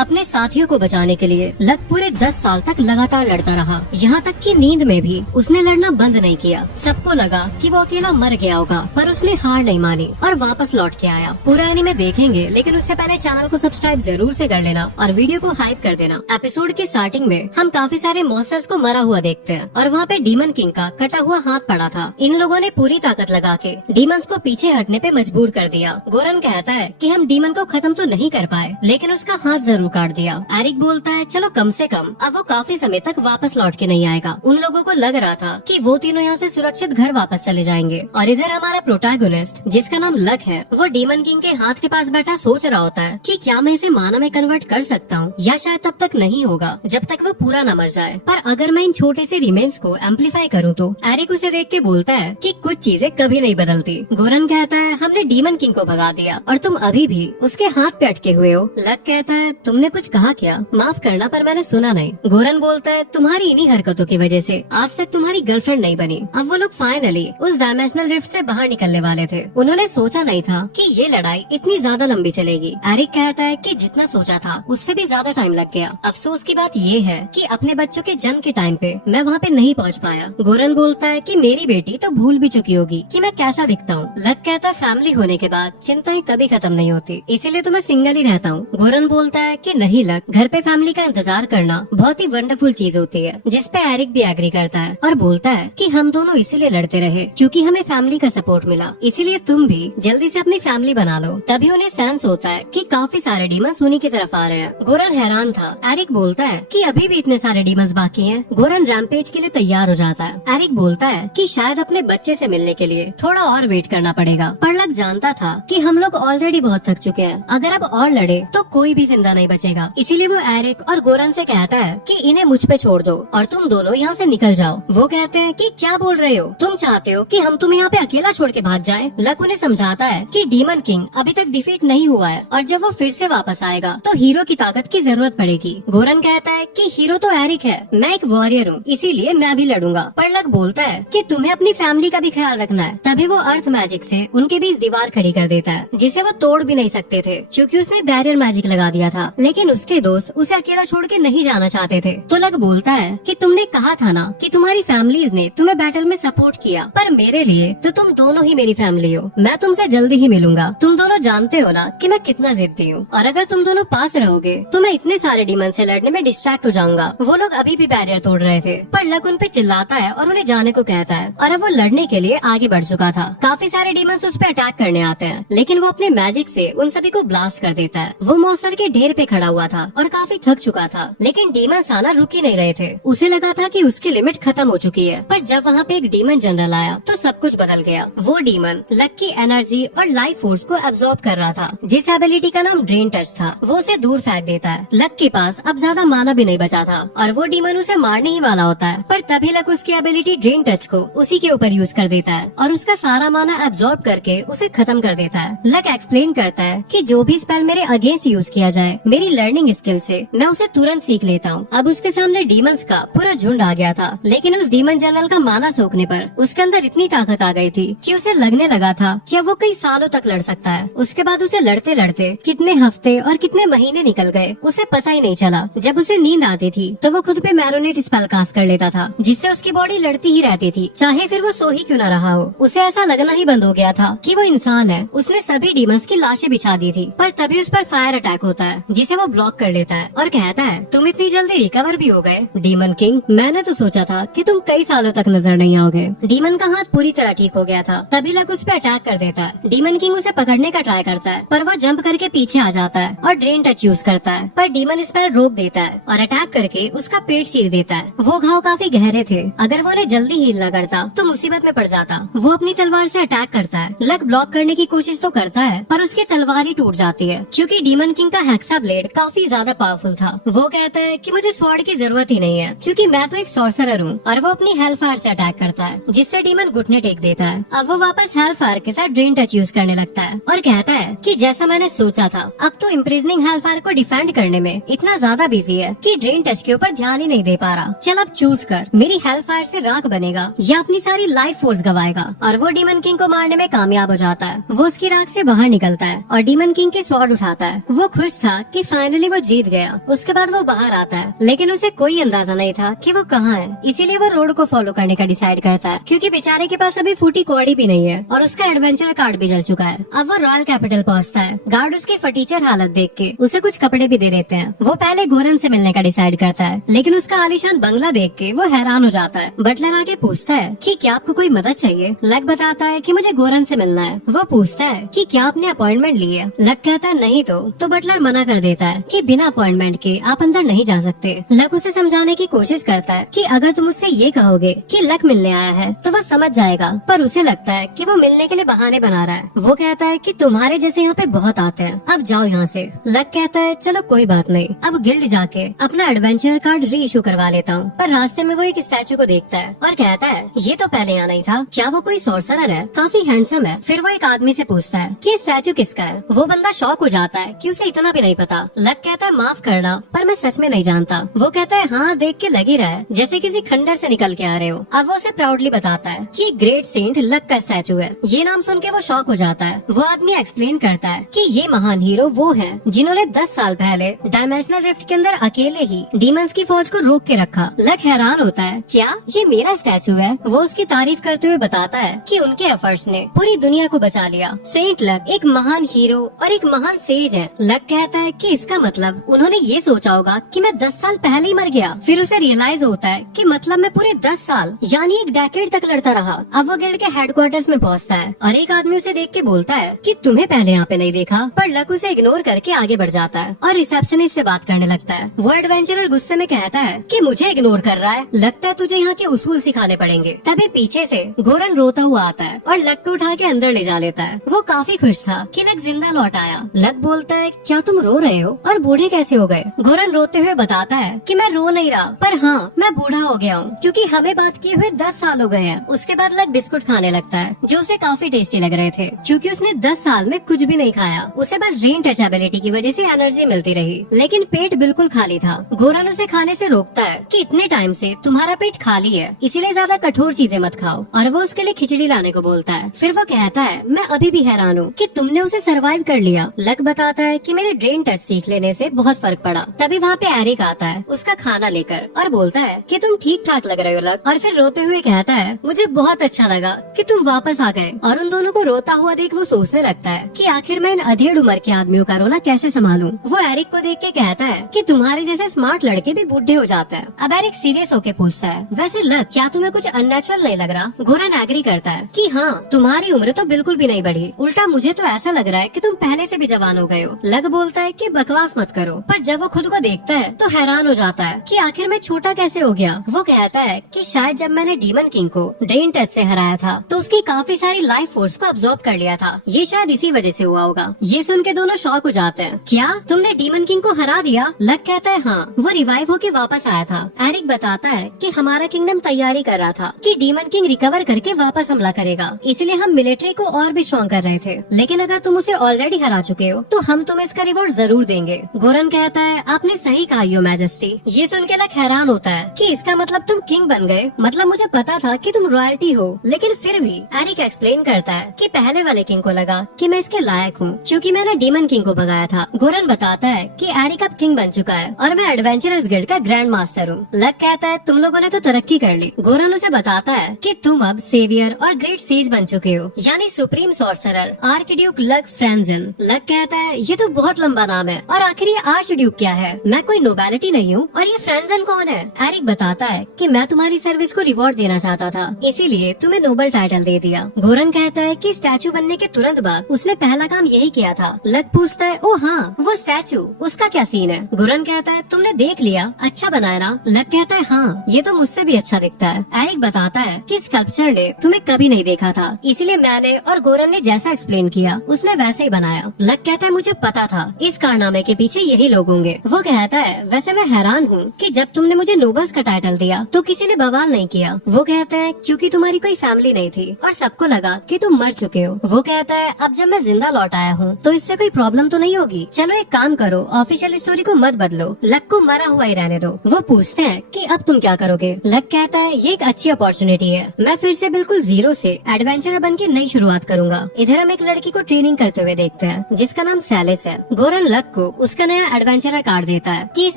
अपने साथियों को बचाने के लिए लक पूरे 10 साल तक लगातार लड़ता रहा। यहाँ तक कि नींद में भी उसने लड़ना बंद नहीं किया। सबको लगा कि वो अकेला मर गया होगा, पर उसने हार नहीं मानी और वापस लौट के आया। पूरा एनीमे देखेंगे, लेकिन उससे पहले चैनल को सब्सक्राइब जरूर से कर लेना और वीडियो को हाइप कर देना। एपिसोड के स्टार्टिंग में हम काफी सारे मॉन्स्टर्स को मरा हुआ देखते हैं और वहाँ पे डीमन किंग का कटा हुआ हाथ पड़ा था। इन लोगों ने पूरी ताकत लगा के डीमंस को पीछे हटने पे मजबूर कर दिया। गोरन कहता है कि हम डीमन को खत्म तो नहीं कर पाए, लेकिन उसका हाथ जरूर काट दिया। एरिक बोलता है चलो कम से कम अब वो काफी समय तक वापस लौट के नहीं आएगा। उन लोगों को लग रहा था कि वो तीनों यहाँ से सुरक्षित घर वापस चले जाएंगे और इधर हमारा प्रोटैगोनिस्ट जिसका नाम लक है, वो डीमन किंग के हाथ के पास बैठा सोच रहा होता है कि क्या मैं इसे माना में कन्वर्ट कर सकता हूँ, या शायद तब तक नहीं होगा जब तक वो पूरा न मर जाए। पर अगर मैं इन छोटे से रिमेन्स को एम्पलीफाई करूँ तो एरिक उसे देख के बोलता है कि कुछ चीजें कभी नहीं बदलती। गोरन कहता है हमने डीमन किंग को भगा दिया और तुम अभी भी उसके हाथ पे अटके हुए हो। लक कहता है तुमने कुछ कहा क्या? माफ करना पर मैंने सुना नहीं। गोरन बोलता है तुम्हारी इन्हीं हरकतों की वजह से आज तक तुम्हारी गर्लफ्रेंड नहीं बनी। अब वो लोग फाइनली उस डायमेंशनल रिफ्ट से बाहर निकलने वाले थे। उन्होंने सोचा नहीं था कि ये लड़ाई इतनी ज्यादा लंबी चलेगी। एरिक कहता है कि जितना सोचा था उससे भी ज्यादा टाइम लग गया। अफसोस की बात ये है कि अपने बच्चों के जन्म के टाइम पे मैं वहाँ पे नहीं पहुँच पाया। गोरन बोलता है कि मेरी बेटी तो भूल भी चुकी होगी कि मैं कैसा दिखता हूँ। लक कहता है फैमिली होने के बाद चिंताएं कभी खत्म नहीं होती, इसीलिए तो मैं सिंगल ही रहता हूँ। गोरन बोलता है कि नहीं लक, घर पे फैमिली का इंतजार करना बहुत ही वंडरफुल चीज होती है, जिसपे एरिक भी एग्री करता है और बोलता है कि हम दोनों इसीलिए लड़ते रहे क्योंकि हमें फैमिली का सपोर्ट मिला, इसीलिए तुम भी जल्दी से अपनी फैमिली बना लो। तभी उन्हें सेंस होता है कि काफी सारे डीमंस उन्हीं की तरफ आ रहे हैं। गोरन हैरान था। एरिक बोलता है कि अभी भी इतने सारे डीमंस बाकी हैं। गोरन रैम्पेज के लिए तैयार हो जाता है। एरिक बोलता है कि शायद अपने बच्चे से मिलने के लिए थोड़ा और वेट करना पड़ेगा, पर लक जानता था कि हम लोग ऑलरेडी बहुत थक चुके हैं। अगर अब और लड़े तो कोई भी जिंदा नहीं बचेगा, इसीलिए वो एरिक और गोरन से कहता है कि इन्हें मुझ पे छोड़ दो और तुम दोनों यहाँ से निकल जाओ। वो कहते हैं कि क्या बोल रहे हो, तुम चाहते हो कि हम तुम्हें यहाँ पे अकेला छोड़ के भाग जाएं? लक उन्हें समझाता है कि डीमन किंग अभी तक डिफीट नहीं हुआ है और जब वो फिर से वापस आएगा तो हीरो की ताकत की जरूरत पड़ेगी। गोरन कहता है कि हीरो तो एरिक है, मैं एक वॉरियर हूँ, इसीलिए मैं भी लड़ूंगा। पर लक बोलता है कि तुम्हें अपनी फैमिली का भी ख्याल रखना है। तभी वो अर्थ मैजिक से उनके बीच दीवार खड़ी कर देता है, जिसे वो तोड़ भी नहीं सकते थे क्योंकि उसने बैरियर मैजिक लगा दिया था। लेकिन उसके दोस्त उसे अकेला छोड़ के नहीं जाना चाहते थे। तो लक बोलता है कि तुमने कहा था ना कि तुम्हारी फैमिलीज ने तुम्हें बैटल में सपोर्ट किया, पर मेरे लिए तो तुम दोनों ही मेरी फैमिली हो। मैं तुमसे जल्दी ही मिलूंगा। तुम दोनों जानते हो ना कि मैं कितना जिद्दी हूँ, और अगर तुम दोनों पास रहोगे तो मैं इतने सारे डीमन से लड़ने में डिस्ट्रैक्ट हो जाऊंगा। वो लोग अभी भी बैरियर तोड़ रहे थे, पर लक उन पे चिल्लाता है और उन्हें जाने को कहता है, और अब वो लड़ने के लिए आगे बढ़ चुका था। काफी सारे डीमंस उस पे अटैक करने आते हैं, लेकिन वो अपने मैजिक से उन सभी को ब्लास्ट कर देता है। वो मॉन्स्टर के ढेर पे खड़ा हुआ था और काफी थक चुका था, लेकिन डीमंस आना रुक ही नहीं रहे थे। उसे लगा था कि उसकी लिमिट खत्म हो चुकी है, पर जब वहाँ पे एक डीमन जनरल आया तो सब कुछ बदल गया। वो डीमन लक की एनर्जी और लाइफ फोर्स को एब्जॉर्ब कर रहा था, जिस एबिलिटी का नाम ड्रेन टच था। वो उसे दूर फेंक देता है। लक के पास अब ज्यादा माना भी नहीं बचा था और वो डीमन उसे मारने ही वाला होता है, पर तभी लक उसकी एबिलिटी ड्रेन टच को उसी के ऊपर यूज कर देता है और उसका सारा माना एब्जॉर्ब करके उसे खत्म कर देता है। लक एक्सप्लेन करता है कि जो भी स्पेल मेरे अगेंस्ट यूज किया जाए, मेरी लर्निंग स्किल से मैं उसे तुरंत सीख लेता हूँ। अब उसके सामने डीमंस का पूरा झुंड आ गया था, लेकिन उस डीमन जनरल का माना सोखने पर उसके अंदर इतनी ताकत आ गई थी कि उसे लगने लगा था कि अब वो कई सालों तक लड़ सकता है। उसके बाद उसे लड़ते लड़ते कितने हफ्ते और कितने महीने निकल गए उसे पता ही नहीं चला। जब उसे नींद आती थी तो वो खुद पे मैरोनेट स्पेल कास्ट कर लेता था, जिससे उसकी बॉडी लड़ती ही रहती थी, चाहे फिर वो सो ही क्यों न रहा हो। उसे ऐसा लगना ही बंद हो गया था कि वो इंसान है। उसने सभी डीमंस की लाशें बिछा दी थी, पर तभी उस पर फायर अटैक होता है, जिसे वो ब्लॉक कर लेता है और कहता है तुम इतनी जल्दी रिकवर भी हो गए डीमन किंग, मैंने तो सोचा था कि तुम कई सालों तक नजर नहीं आओगे। डीमन का हाथ पूरी तरह ठीक हो गया था। तभी लक उस पे अटैक कर देता है। डीमन किंग उसे पकड़ने का ट्राई करता है, पर वो जंप करके पीछे आ जाता है और ड्रेन टच यूज करता है, पर डीमन इस पर रोक देता है और अटैक करके उसका पेट चीर देता है। वो घाव काफी गहरे थे, अगर वो उन्हें जल्दी हील न करता तो मुसीबत में पड़ जाता। वो अपनी तलवार से अटैक करता है। लक ब्लॉक करने की कोशिश तो करता है, पर उसकी तलवार ही टूट जाती है क्योंकि डीमन किंग का हेक्सा ब्लेड काफी ज्यादा पावरफुल था। वो कहता है कि मुझे स्वॉर्ड की जरूरत ही नहीं है क्योंकि मैं तो एक सॉर्सरर हूँ, और वो अपनी हेलफायर से अटैक करता है, जिससे डीमन घुटने टेक देता है। अब वो वापस हेलफायर के साथ ड्रेन टच यूज करने लगता है और कहता है कि जैसा मैंने सोचा था, अब तो इम्प्रिजनिंग हेलफायर को डिफेंड करने में इतना ज्यादा बिजी है कि ड्रेन टच के ऊपर ध्यान ही नहीं दे पा रहा। चल अब चूज कर, मेरी हेलफायर से राख बनेगा या अपनी सारी लाइफ फोर्स गवाएगा। और वो डीमन किंग को मारने में कामयाब हो जाता है। वो उसकी राख से बाहर निकलता है और डीमन किंग की स्वॉर्ड उठाता है। वो खुश था कि फाइनली वो जीत गया। उसके बाद वो बाहर आता है, लेकिन उसे कोई अंदाजा नहीं था कि वो कहाँ है। इसीलिए वो रोड को फॉलो करने का डिसाइड करता है, क्योंकि बेचारे के पास अभी फूटी कौड़ी भी नहीं है और उसका एडवेंचर कार्ड भी जल चुका है। अब वो रॉयल कैपिटल पहुँचता है। गार्ड उसकी फटीचर हालत देख के उसे कुछ कपड़े भी दे देते हैं। वो पहले गोरन से मिलने का डिसाइड करता है, लेकिन उसका आलीशान बंगला देख के वो हैरान हो जाता है। बटलर आके पूछता है कि क्या आपको कोई मदद चाहिए। लक बताता है कि मुझे गोरन से मिलना है। वो पूछता है कि क्या आपने अपॉइंटमेंट ली है। लक कहता है नहीं तो बटलर मना कर देता है कि बिना अपॉइंटमेंट के आप अंदर नहीं जा सकते। लक उसे समझाने की कोशिश करता है कि अगर तुम उससे ये कहोगे कि लक मिलने आया है तो वो समझ जाएगा, पर उसे लगता है कि वो मिलने के लिए बहाने बना रहा है। वो कहता है कि तुम्हारे जैसे यहाँ पे बहुत आते हैं, अब जाओ यहाँ से। लक कहता है चलो कोई बात नहीं, अब गिल्ड जाके अपना एडवेंचर कार्ड री इशू करवा लेता हूँ। पर रास्ते में वो एक स्टैचू को देखता है और कहता है ये तो पहले यहाँ नहीं था, क्या वो कोई सॉर्सरर है, काफी हैंडसम है। फिर वो एक आदमी से पूछता है कि स्टैचू किसका है। वो बंदा शॉक हो जाता है कि उसे इतना भी नहीं पता। लक कहता है माफ करना, पर मैं सच में नहीं जानता। वो कहता है हाँ, देख के लग ही रहा है जैसे किसी खंडर से निकल के आ रहे हो। अब वो उसे प्राउडली बताता है कि ग्रेट सेंट लक का स्टैचू है। ये नाम सुन के वो शॉक हो जाता है। वो आदमी एक्सप्लेन करता है कि ये महान हीरो वो है जिन्होंने 10 साल पहले डायमेंशनल रिफ्ट के अंदर अकेले ही डीमंस की फौज को रोक के रखा। लक हैरान होता है, क्या ये मेरा स्टैचू है। वो उसकी तारीफ करते हुए बताता है कि उनके एफर्ट्स ने पूरी दुनिया को बचा लिया। सेंट लक एक महान हीरो और एक महान सेज है। लक कहता है कि इसका मतलब उन्होंने ये सोचा होगा कि मैं 10 साल पहले ही मर गया। फिर उसे रियलाइज होता है कि मतलब मैं पूरे 10 साल यानी एक डेकेड तक लड़ता रहा। अब वो गिल्ड के हेडक्वार्टर्स में पहुंचता है और एक आदमी उसे देख के बोलता है कि तुम्हें पहले यहाँ पे नहीं देखा। पर लक उसे इग्नोर करके आगे बढ़ जाता है और रिसेप्शनिस्ट से बात करने लगता है। वो एडवेंचरर गुस्से में कहता है कि मुझे इग्नोर कर रहा है, लगता है तुझे यहाँ के उसूल सिखाने पड़ेंगे। तभी पीछे से गोरन रोता हुआ आता है और लक को उठा के अंदर ले जा लेता है। वो काफी खुश था कि लक जिंदा लौट आया। लक बोलता है क्या तुम रो रहे हो और बूढ़े कैसे हो गए। गोरन रोते हुए बताता है कि मैं रो नहीं रहा, पर हाँ मैं बूढ़ा हो गया हूँ, क्योंकि हमें बात किए हुए 10 साल हो गए हैं। उसके बाद लक बिस्कुट खाने लगता है जो उसे काफी टेस्टी लग रहे थे, क्योंकि उसने 10 साल में कुछ भी नहीं खाया। उसे बस ड्रेन टच एबिलिटी की वजह से एनर्जी मिलती रही, लेकिन पेट बिल्कुल खाली था। गोरन उसे खाने से रोकता है कि इतने टाइम से तुम्हारा पेट खाली है, इसीलिए ज्यादा कठोर चीजें मत खाओ, और वो उसके लिए खिचड़ी लाने को बोलता है। फिर वो कहता है मैं अभी भी हैरान हूँ कि तुमने उसे सरवाइव कर लिया। लक बताता है कि मेरे ड्रेन टच सीख लेने से बहुत फर्क पड़ा। तभी वहाँ पे एरिक आता है उसका खाना लेकर और बोलता है कि तुम ठीक ठाक लग रहे हो लक, और फिर रोते हुए कहता है मुझे बहुत अच्छा लगा कि तुम वापस आ गए। और उन दोनों को रोता हुआ देख वो सोचने लगता है कि आखिर मैं इन अधेड़ उम्र के आदमियों का रोना कैसे संभालूं। वो एरिक को देख के कहता है कि तुम्हारे जैसे स्मार्ट लड़के भी बूढ़े हो जाते हैं। अब एरिक सीरियस होके पूछता है वैसे लक क्या तुम्हें कुछ अननेचुरल नहीं लग रहा। गोरन एग्री करता है कि हाँ तुम्हारी उम्र तो बिल्कुल भी नहीं बढ़ी, उल्टा मुझे तो ऐसा लग रहा है कि तुम पहले से भी जवान हो गए हो। लक बोलता है कि बकवास मत करो, पर जब वो खुद को देखता है तो हैरान हो जाता है कि आखिर मैं छोटा कैसे हो गया। वो कहता है कि शायद जब मैंने डीमन किंग को ड्रेन टच से हराया था तो उसकी काफी सारी लाइफ फोर्स को अब्सॉर्ब कर लिया था, ये शायद इसी वजह से हुआ होगा। ये सुन के दोनों शॉक हो जाते हैं। क्या तुमने डीमन किंग को हरा दिया। लक कहता है हाँ, वो रिवाइव होके वापस आया था। एरिक बताता है कि हमारा किंगडम तैयारी कर रहा था कि डीमन किंग रिकवर करके वापस हमला करेगा, इसलिए हम मिलिट्री को और भी स्ट्रॉन्ग कर रहे थे, लेकिन अगर तुम उसे ऑलरेडी हरा चुके हो तो हम तुम्हें इसका रिवॉर्ड जरूर देंगे। गोरन कहता है आपने सही कहा यो मैजेस्टी। ये सुन के लक हैरान होता है कि इसका मतलब तुम किंग बन गए, मतलब मुझे पता था कि तुम रॉयल्टी हो, लेकिन फिर भी। एरिक एक्सप्लेन करता है कि पहले वाले किंग को लगा कि मैं इसके लायक हूँ क्योंकि मैंने डीमन किंग को भगाया था। गोरन बताता है कि एरिक अब किंग बन चुका है और मैं एडवेंचरर्स गिल्ड का ग्रैंड मास्टर हूँ। लक कहता है तुम लोगों ने तो तरक्की कर ली। गोरन उसे बताता है कि तुम अब सेवियर और ग्रेट सेज बन चुके हो, यानी supreme sorcerer archduke Luck Frenzen. Luck कहता है ये तो बहुत लंबा नाम है, और आखिर ये आर्चड्यूक क्या है। मैं कोई नोबेलिटी नहीं हूँ, और ये फ्रेंजन कौन है। एरिक बताता है कि मैं तुम्हारी सर्विस को रिवॉर्ड देना चाहता था, इसीलिए तुम्हें नोबल टाइटल दे दिया। गोरन कहता है कि स्टैचू बनने के तुरंत बाद उसने पहला काम यही किया था। लक पूछता है ओ हाँ वो स्टैचू, उसका क्या सीन है। गोरन कहता है तुमने देख लिया, अच्छा बनाया ना। लक कहता है हाँ ये तो मुझसे भी अच्छा दिखता है। एरिक बताता है कि स्कल्पचर ने तुम्हें कभी नहीं देखा था, इसीलिए मैंने और गोरन ने जैसा एक्सप्लेन किया उसने वैसे ही बनाया। लक कहता है मुझे पता था इस कारनामे के पीछे यही लोग होंगे। वो कहता है वैसे मैं हैरान हूँ कि जब तुमने मुझे नोबल्स का टाइटल दिया तो किसी ने बवाल नहीं किया। वो कहता है क्योंकि तुम्हारी कोई फैमिली नहीं थी और सबको लगा कि तुम मर चुके हो। वो कहता है अब जब मैं जिंदा लौट आया हूँ तो इससे कोई प्रॉब्लम तो नहीं होगी। चलो एक काम करो, ऑफिशियल स्टोरी को मत बदलो, लक को मरा हुआ ही रहने दो। वो पूछते हैं कि अब तुम क्या करोगे। लक कहता है ये एक अच्छी अपॉर्चुनिटी है, मैं फिर से बिल्कुल जीरो से एडवेंचरर बन के नई शुरुआत करूंगा। इधर हम एक लड़की को ट्रेनिंग करते हुए देखते हैं जिसका नाम सैलिस है। गोरन लक लक को उसका नया एडवेंचरर कार्ड देता है कि इस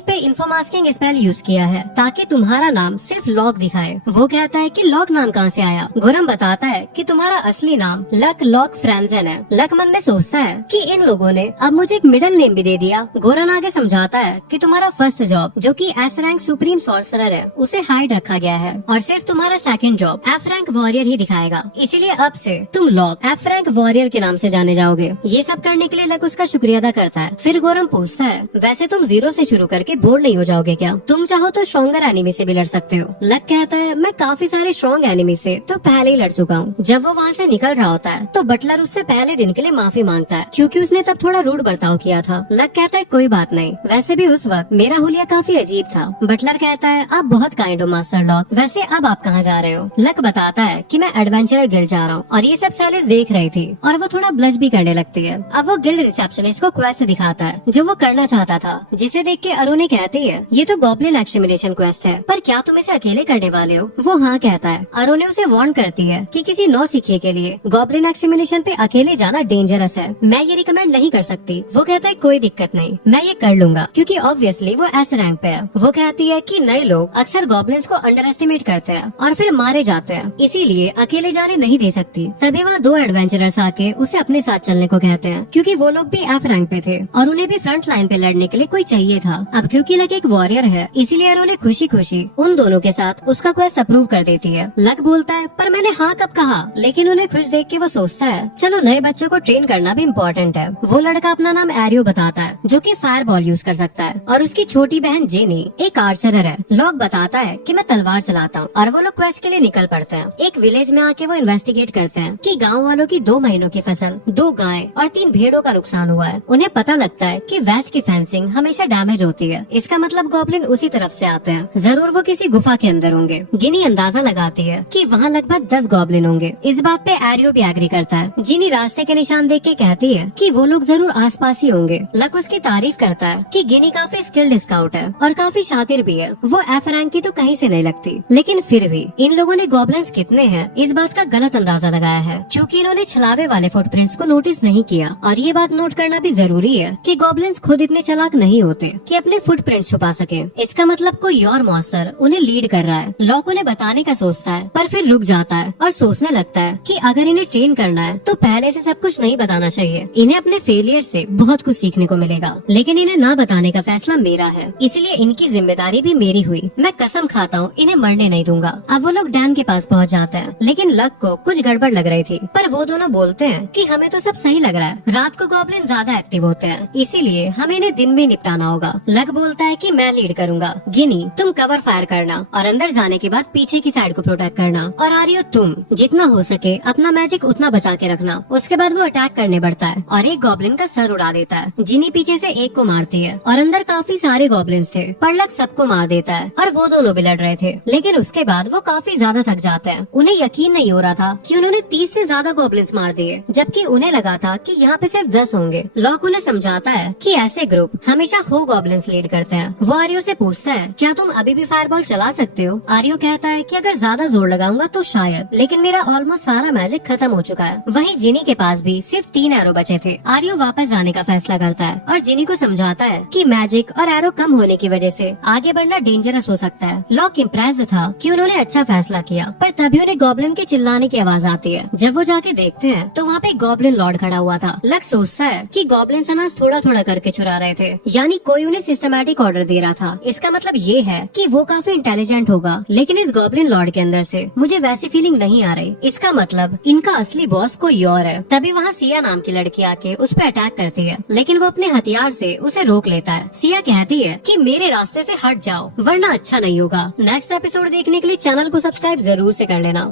पे इन्फो मास्किंग स्पेल यूज किया है ताकि तुम्हारा नाम सिर्फ लॉक दिखाए। वो कहता है कि लॉक नाम कहाँ से आया। गोरम बताता है कि तुम्हारा असली नाम लक लॉक फ्रेंजन है। लक मन में सोचता है कि इन लोगों ने अब मुझे एक मिडिल नेम भी दे दिया। गोरन आगे समझाता है कि तुम्हारा फर्स्ट जॉब जो कि एस रैंक सुप्रीम सॉर्सरर है उसे हाइड रखा गया है और सिर्फ तुम्हारा second job F rank warrior ही दिखाएगा, इसीलिए अब से तुम लॉक एफ रैंक वॉरियर के नाम से जाने जाओगे। ये सब करने के लिए लक उसका शुक्रिया अदा करता है। फिर गोरम पूछता है वैसे तुम 0 से शुरू करके बोर नहीं हो जाओगे क्या? तुम चाहो तो स्ट्रॉन्गर एनिमी से भी लड़ सकते हो। लक कहता है मैं काफी सारे स्ट्रॉन्ग एनिमी से तो पहले ही लड़ चुका हूँ। जब वो वहाँ से निकल रहा होता है तो बटलर उससे पहले दिन के लिए माफी मांगता है क्योंकि उसने तब थोड़ा रूड बर्ताव किया था। लक कहता है कोई बात नहीं, वैसे भी उस वक्त मेरा हुलिया काफी अजीब था। बटलर कहता है आप बहुत काइंड हो मास्टर लॉक, वैसे अब आप कहाँ जा रहे हो? लक बताता है कि मैं एडवेंचरर गिल्ड जा रहा हूँ और ये सब सैलिस देख रही थी और वो थोड़ा ब्लश भी करने लगती है। अब वो गिल्ड रिसेप्शनिस्ट को क्वेस्ट दिखाता है जो वो करना चाहता था, जिसे देख के अरुणे कहती है ये तो गॉब्लिन एक्समिनेशन क्वेस्ट है, पर क्या तुम इसे अकेले करने वाले हो? वो हाँ कहता है। अरुणे उसे वार्न करती है कि किसी नौसिखिए के लिए गॉब्लिन एक्समिनेशन पे अकेले जाना डेंजरस है, मैं ये रिकमेंड नहीं कर सकती। वो कहता है कोई दिक्कत नहीं, मैं ये कर लूंगा क्योंकि ऑब्वियसली वो एस रैंक पे है। वो कहती है कि नए लोग अक्सर गॉब्लिन्स को अंडर एस्टिमेट करते हैं और फिर मारे जाते हैं, इसीलिए अकेले जाने नहीं दे सकती। तभी वहाँ 2 एडवेंचरर्स आके उसे अपने साथ चलने को कहते हैं क्योंकि वो लोग भी एफ रैंक पे थे और उन्हें भी फ्रंट लाइन पे लड़ने के लिए कोई चाहिए था। अब क्योंकि लक एक वॉरियर है इसीलिए उन्हें खुशी खुशी उन दोनों के साथ उसका क्वेस्ट अप्रूव कर देती है। लक बोलता है पर मैंने हाँ कब कहा, लेकिन उन्हें खुश देख के वो सोचता है चलो नए बच्चों को ट्रेन करना भी इम्पोर्टेंट है। वो लड़का अपना नाम एरियो बताता है जो कि फायर बॉल यूज कर सकता है और उसकी छोटी बहन जेनी एक आर्चरर है। लॉक बताता है कि मैं तलवार चलाता हूँ और वो लोग क्वेस्ट के लिए निकल पड़ते हैं। एक विलेज में आके वो इन्वेस्टिगेट करते हैं कि गाँव वालों की 2 महीनों की फसल, 2 गाय और 3 भेड़ों का नुकसान हुआ है। उन्हें पता लगता है कि वेस्ट की फेंसिंग हमेशा डैमेज होती है, इसका मतलब गॉब्लिन उसी तरफ से आते हैं, जरूर वो किसी गुफा के अंदर होंगे। गिनी अंदाजा लगाती है कि वहाँ लगभग 10 गॉब्लिन होंगे। इस बात पे एरियो भी एग्री करता है। जिनी रास्ते के निशान देख के कहती है कि वो लोग जरूर आसपास ही होंगे। लक उसकी तारीफ करता है कि गिनी काफी स्किल्ड स्काउट है और काफी शातिर भी है। वो एफ रैंक की तो कहीं से नहीं लगती, लेकिन फिर भी इन लोगों ने गॉब्लिन्स कितने हैं इस बात का गलत अंदाजा लगाया है क्योंकि इन्होंने छलावे वाले फुटप्रिंट्स को नोटिस नहीं किया। और ये बात नोट करना भी जरूरी है कि गॉब्लिन्स खुद इतने चालाक नहीं होते कि अपने फुटप्रिंट्स छुपा सके। इसका मतलब कोई और मॉन्स्टर उन्हें लीड कर रहा है। लॉक उन्हें बताने का सोचता है पर फिर रुक जाता है और सोचने लगता है कि अगर इन्हें ट्रेन करना है तो पहले से सब कुछ नहीं बताना चाहिए। इन्हें अपने फेलियर से बहुत कुछ सीखने को मिलेगा, लेकिन इन्हें ना बताने का फैसला मेरा है, इसलिए इनकी जिम्मेदारी भी मेरी हुई। मैं कसम खाता हूँ इन्हें मरने नहीं दूंगा। अब वो लोग डैन के पास पहुँच जाते हैं, लेकिन लक को कुछ गड़बड़ लग रही थी। पर वो दोनों बोलते हैं कि हमें तो सब सही लग रहा है, रात को गॉब्लिन ज्यादा एक्टिव होते हैं, इसीलिए हमें इन्हें दिन में निपटाना होगा। लक बोलता है कि मैं लीड करूंगा, गिनी तुम कवर फायर करना और अंदर जाने के बाद पीछे की साइड को प्रोटेक्ट करना, और आर्यो तुम जितना हो सके अपना मैजिक उतना बचा के रखना। उसके बाद वो अटैक करने बढ़ता है और एक गॉब्लिन का सर उड़ा देता है। जिनी पीछे से एक को मारती है और अंदर काफी सारे गॉब्लिन्स थे, पर लक सबको मार देता है और वो दोनों भी लड़ रहे थे। लेकिन उसके बाद वो काफी ज्यादा थक जाते हैं। उन्हें यकीन नहीं हो रहा था कि उन्होंने 30 से ज्यादा गॉब्लिन्स मार दिए, जबकि उन्हें लगा था कि यहाँ पे सिर्फ 10 होंगे। लॉक उन्हें समझाता है कि ऐसे ग्रुप हमेशा हो गॉब्लिन्स लीड करते हैं। वो आर्यो से पूछता है क्या तुम अभी भी फायरबॉल चला सकते हो? आर्यो कहता है कि अगर ज्यादा जोर लगाऊंगा तो शायद, लेकिन मेरा ऑलमोस्ट सारा मैजिक खत्म हो चुका है। वहीं जिनी के पास भी सिर्फ 3 एरो बचे थे। आर्यो वापस जाने का फैसला करता है और जिनी को समझाता है कि मैजिक और एरो कम होने की वजह से आगे बढ़ना डेंजरस हो सकता है। लॉक इम्प्रेस्ड था कि उन्होंने अच्छा फैसला किया, पर तभी उन्हें गॉब्लिन के चिल्लाने की आवाज आती है। जब वो जाके देखते हैं तो वहाँ पे गॉब्लिन लॉर्ड खड़ा हुआ था। लक सोचता है कि गॉब्लिन अनाज थोड़ा थोड़ा करके चुरा रहे थे, यानी कोई उन्हें सिस्टमैटिक ऑर्डर दे रहा था। इसका मतलब ये है कि वो काफी इंटेलिजेंट होगा, लेकिन इस गॉब्लिन लॉर्ड के अंदर से मुझे वैसी फीलिंग नहीं आ रही। इसका मतलब इनका असली बॉस कोई और है। तभी वहाँ सिया नाम की लड़की आके उस पर अटैक करती है, लेकिन वो अपने हथियार से उसे रोक लेता है। सिया कहती है कि मेरे रास्ते से हट जाओ वरना अच्छा नहीं होगा। नेक्स्ट एपिसोड देखने के लिए चैनल को सब्सक्राइब जरूर से कर लेना।